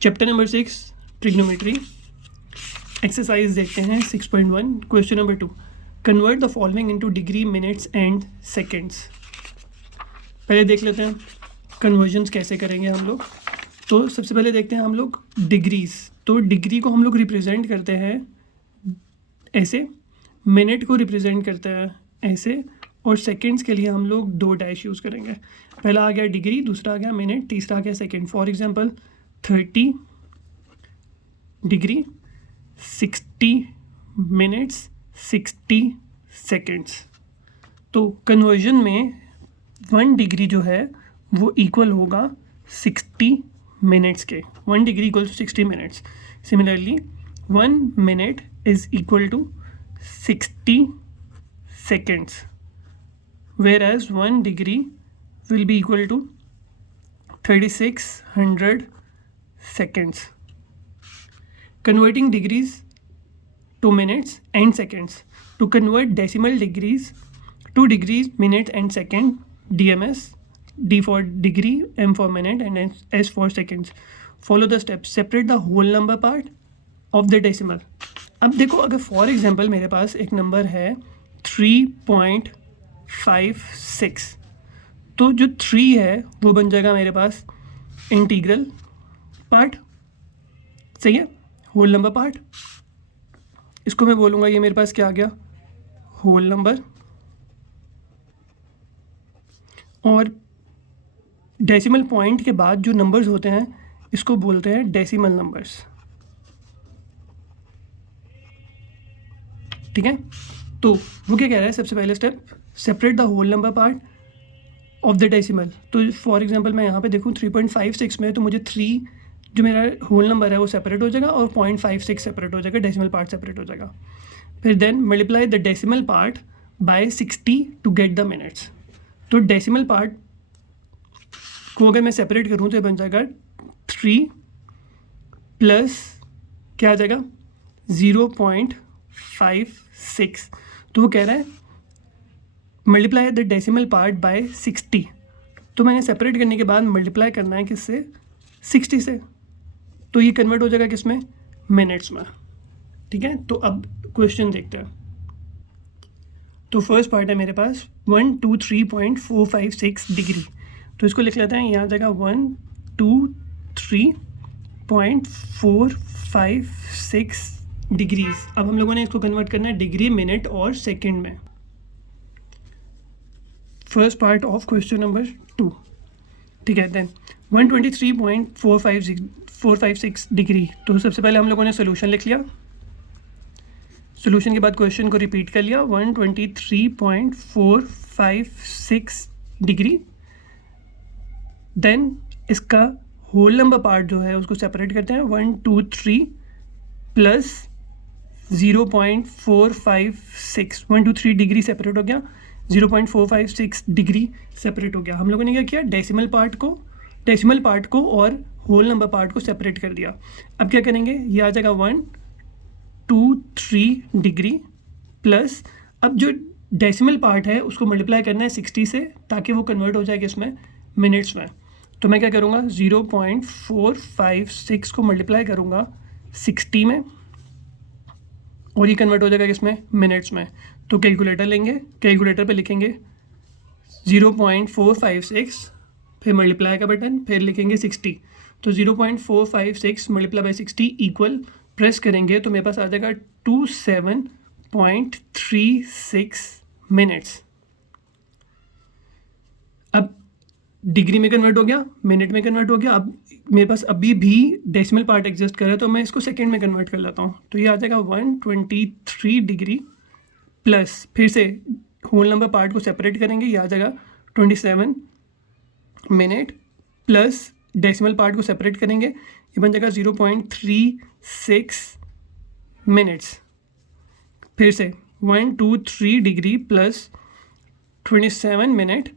Chapter number 6 trigonometry exercise देखते हैं 6.1 question number 2 convert the following into degree minutes and seconds. पहले देख लेते हैं कन्वर्जन्स कैसे करेंगे हम लोग। तो सबसे पहले देखते हैं हम लोग डिग्रीज। तो डिग्री को हम लोग रिप्रेजेंट करते हैं ऐसे, मिनट को रिप्रेजेंट करते हैं ऐसे, और सेकंड्स के लिए हम लोग 2 डैश यूज़ करेंगे। पहला आ गया डिग्री, दूसरा आ गया मिनट, तीसरा आ गया second. For example 30 degree, 60 minutes, 60 seconds. तो कन्वर्जन में 1 डिग्री जो है वो इक्वल होगा 60 मिनट्स के। 1 degree equal to 60 minutes. Similarly 1 minute is equal to 60 seconds, whereas 1 degree will be equal to 3600 seconds. Converting degrees to minutes and seconds. To convert decimal degrees to degrees, minutes and second, DMS, D for degree, M for minute and S for seconds. Follow the steps. Separate the whole number part of the decimal. अब देखो, अगर for example मेरे पास एक number है 3.56, तो जो 3 है वो बन जाएगा मेरे पास इंटीग्रल पार्ट, सही है, होल नंबर पार्ट। इसको मैं बोलूँगा ये मेरे पास क्या आ गया, होल नंबर। और डेसिमल पॉइंट के बाद जो नंबर्स होते हैं इसको बोलते हैं डेसिमल नंबर्स, ठीक है। तो वो क्या कह रहा है, सबसे पहले step, separate the whole number part of the decimal. तो फॉर एग्जांपल मैं यहाँ पे देखूँ 3.56 में, तो मुझे 3 जो मेरा होल नंबर है वो सेपरेट हो जाएगा और 0.56 सेपरेट हो जाएगा, डेसिमल पार्ट सेपरेट हो जाएगा। फिर then multiply the decimal part by 60 to get the minutes. तो डेसिमल पार्ट को अगर मैं सेपरेट करूँ तो ये बन जाएगा 3 प्लस क्या आ जाएगा 0.56। तो वो कह रहा है multiply the decimal part by 60। तो मैंने सेपरेट करने के बाद मल्टीप्लाई करना है किससे, 60 से। तो ये कन्वर्ट हो जाएगा किसमें, मिनट्स में, ठीक है। तो अब क्वेश्चन देखते हैं। तो फर्स्ट पार्ट है मेरे पास 123.456 डिग्री। तो इसको लिख लेते हैं, यहाँ आ जाएगा 123.456 डिग्रीज। अब हम लोगों ने इसको कन्वर्ट करना है डिग्री, मिनट और सेकंड में। First part of question number 2, ठीक है। Then 123.456 degree. तो सबसे पहले हम लोगों ने सोल्यूशन लिख लिया, सोल्यूशन के बाद क्वेश्चन को रिपीट कर लिया। 123.456 डिग्री। देन इसका होल नंबर पार्ट जो है उसको सेपरेट करते हैं, 123 प्लस 0.456, 123 डिग्री सेपरेट हो गया, 0.456 डिग्री सेपरेट हो गया। हम लोगों ने क्या किया, डेसिमल पार्ट को और होल नंबर पार्ट को सेपरेट कर दिया। अब क्या करेंगे, ये आ जाएगा 123 डिग्री प्लस, अब जो डेसिमल पार्ट है उसको मल्टीप्लाई करना है 60 से, ताकि वो कन्वर्ट हो जाएगा इसमें मिनट्स में। तो मैं क्या करूँगा, 0.456 को मल्टीप्लाई करूँगा 60 में और ये कन्वर्ट हो जाएगा किसमें, मिनट्स में। तो कैलकुलेटर लेंगे, कैलकुलेटर पे लिखेंगे 0.456, फिर मल्टीप्लाई का बटन, फिर लिखेंगे 60। तो 0.456 मल्टीप्लाई बाई 60 इक्वल, प्रेस करेंगे तो मेरे पास आ जाएगा 27.36 मिनट्स। अब डिग्री में कन्वर्ट हो गया, मिनट में कन्वर्ट हो गया। अब मेरे पास अभी भी डेसिमल पार्ट एग्जिस्ट कर रहा है, तो मैं इसको सेकंड में कन्वर्ट कर लेता हूँ। तो ये आ जाएगा 123 डिग्री प्लस, फिर से होल नंबर पार्ट को सेपरेट करेंगे, ये आ जाएगा 27 मिनट प्लस डेसिमल पार्ट को सेपरेट करेंगे, ये बन जाएगा 0.36 मिनट्स। फिर से 123 डिग्री प्लस 27 मिनट।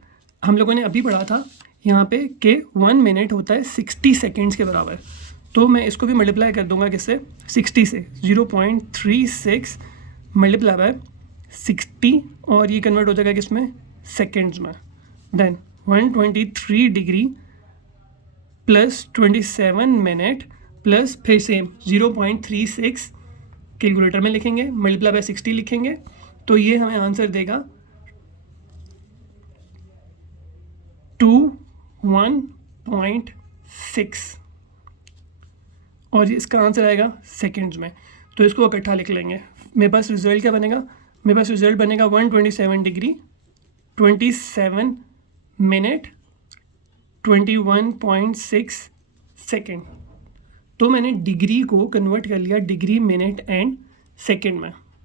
हम लोगों ने अभी पढ़ा था यहाँ पे कि 1 मिनट होता है 60 सेकेंड्स के बराबर। तो मैं इसको भी मल्टीप्लाई कर दूंगा किससे, 60 से। 0.36 मल्टीप्लाई बाय 60 और ये कन्वर्ट हो जाएगा किसमें, सेकेंड्स में। Then 123 degree plus 27 minute plus फिर सेम 0.36 कैलकुलेटर में लिखेंगे, मल्टीप्लाई बाय 60 लिखेंगे, तो ये हमें आंसर देगा 21.6 और इसका आंसर आएगा सेकेंड्स में। तो इसको इकट्ठा लिख लेंगे। मेरे पास रिजल्ट क्या बनेगा? मेरे पास रिजल्ट बनेगा 127 डिग्री 27 मिनट 21.6 सेकेंड। तो मैंने डिग्री को कन्वर्ट कर लिया डिग्री, मिनट एंड सेकेंड में।